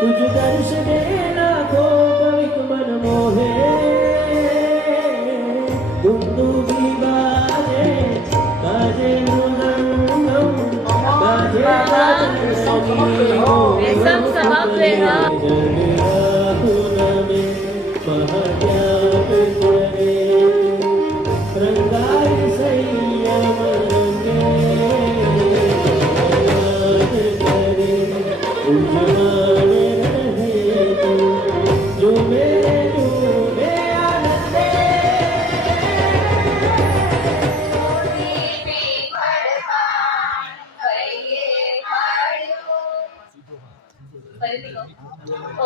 तुझ दर्श देना को कविक मन मोहे दुंदुभी बाजे बाजे मृदंगम बाजे ये सब समाप्त है हाँ।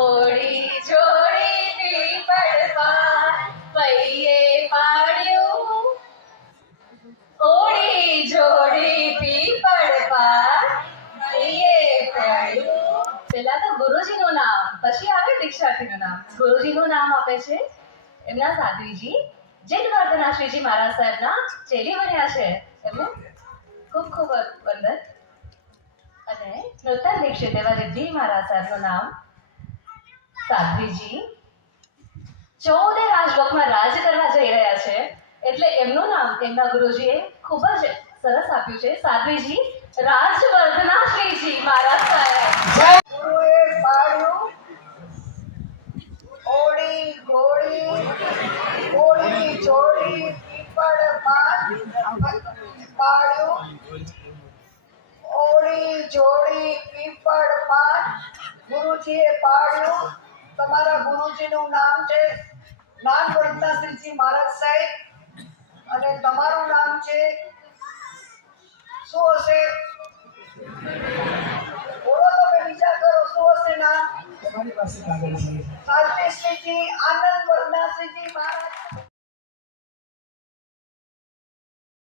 ઓળી જોડી પીપળ પાન પૈયે પાડ્યું ઓળી જોડી પીપળ પાન પૈયે પાડ્યું. પહેલા તો ગુરુજીનું નામ, પછી આવે દીક્ષાર્થીનું નામ. ગુરુજીનું નામ આપે છે એમના સાધ્વીજી જેઠવર્ધના શ્રીજી મહારાજ સાહેબના ચેલી બન્યા છે. એમને ખૂબ ખૂબ વંદન. અને નૂતન દીક્ષિત એવા રિદ્ધિ મહારાજ સાહેબનું નામ સાધ્વીજી 14 રાજલોકમાં રાજ કરવા જઈ રહ્યા છે એટલે એમનું નામ એમના ગુરુજીએ ખૂબ જ સરસ આપ્યું છે સાધ્વીજી રાજવર્ધના શ્રીજી મહારાજ સાહેબ. ગુરુએ પાડ્યું ઓળી ઘોડી ઓળી જોડી પીપળ પાન પાડ્યું ઓળી જોડી પીપળ પાન ગુરુજીએ પાડ્યું. તમારા ગુરુજીનું નામ છે જ્ઞાનવર્ધના શ્રીજી મહારાજ સાહેબ અને તમારું નામ છે શું હશે? બોલો તમે વિચાર કરો શું હશે નામ? સાધ્વી શ્રીજી આનંદ વર્ધના શ્રીજી મહારાજ.